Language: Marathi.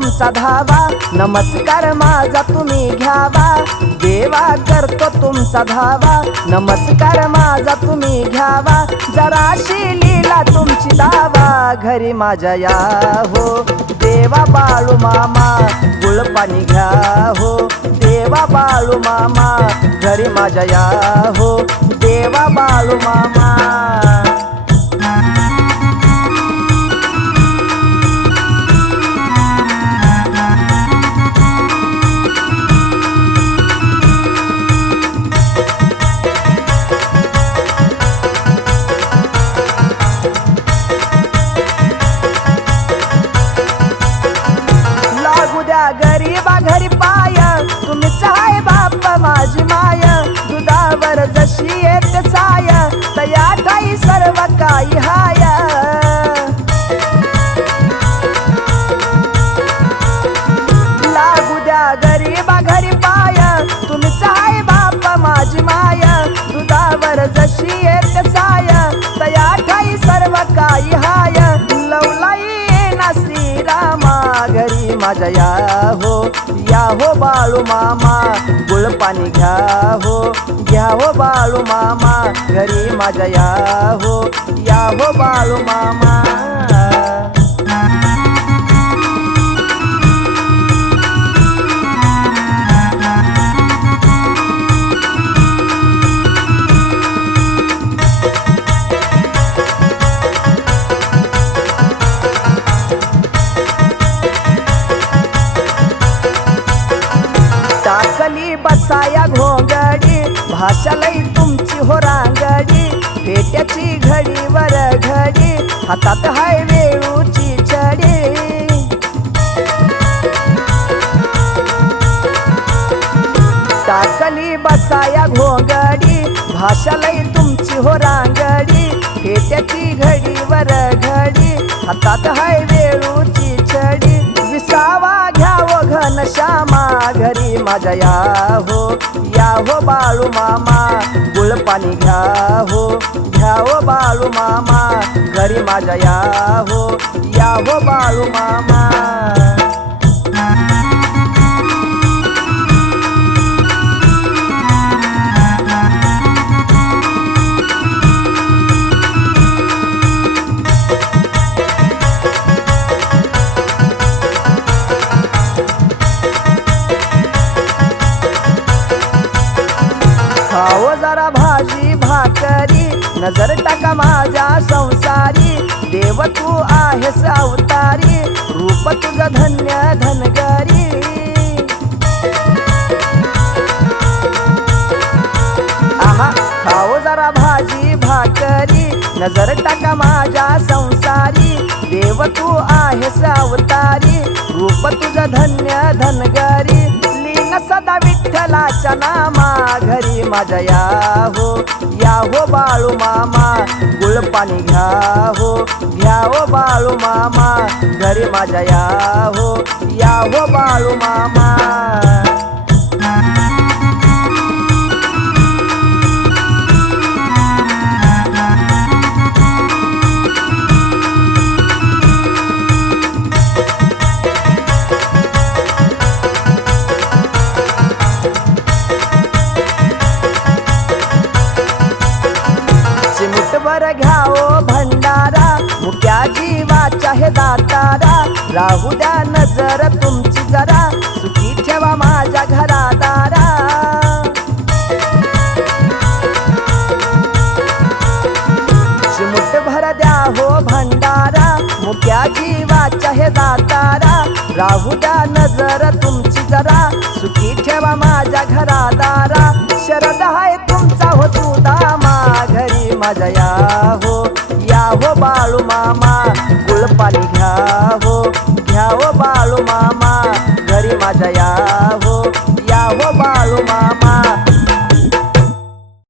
तुमचा धावा. नमस्कार माझा तुम्ही घ्यावा. देवा करतो तुमचा धावा. नमस्कार माझा तुम्ही घ्यावा. जराशी लीला तुमची दावा घरी माझ्या या हो. देवा बाळू मामा गुळपाणी घ्या हो. देवा बाळू मामा घरी माझ्या या हो. देवा बाळू मामा. गरीबा घरी पाय. तुम्हीच हाय बाप माझी माय. दुधावर जशी येत साय. तया ठाई सर्व काही हाय. लागू द्या गरीबा घरी पाय. तुम्हीच हाय बाप माझी माय. दुधावर जशी येत साय. तया ठाई सर्व काही हाय. लवलाई ना श्रीरामा. घरी माझ्या या हो. या हो बाळू मामा गुळपाणी घ्या हो. घ्या हो बाळू मामा घरी माझ्या या हो. या हो बाळू मामा. घोंगडी भाषालय तुमची हो रांगडी फेट्याची घडी वर घडी हातात हाय वेळूची छडी टाकली बसाया घोगडी भाषालय तुमची हो रांगडी फेट्याची घडी वर घडी हातात हाय वेळूची चढी विसावा घन श्यामा घरी माझ्या या हो. या हो बाळू मामा गुळपाणी घ्या हो. घ्या हो बाळू मामा घरी माझ्या या हो. या हो बाळू मामा. नजर टाका माझ्या संसारी. देव तू आहेस अवतारी रूप तुझ धन्य धनगरी. आहा खाओ जरा भाजी भाकरी. नजर टाका माझ्या संसारी. देव तू आहेस अवतारी रूप तुझ धन्य धनगरी. दादा विठ्ठलाच्या नामा घरी माझ्या या हो. या हो बाळू मामा गुळपाणी घ्या हो. घ्या हो बाळू मामा घरी माझ्या या हो. या हो बाळू मामा. दातारा राहू द्या नजर तुमची जरा सुखी ठेवा माझ्या घरादारा. चिमुट भर द्या हो भंडारा मुक्या जीवाच्या हे दातारा. राहू द्या नजर तुमची जरा सुखी ठेवा माझ्या घरादारा. शरद आहे तुमचा हो सुदामा घरी माझ्या या हो. हो बाळू मामा. गुळपाणी घ्या हो घ्या हो बाळू मामा. घरी माझ्या या हो या हो बाळू मामा.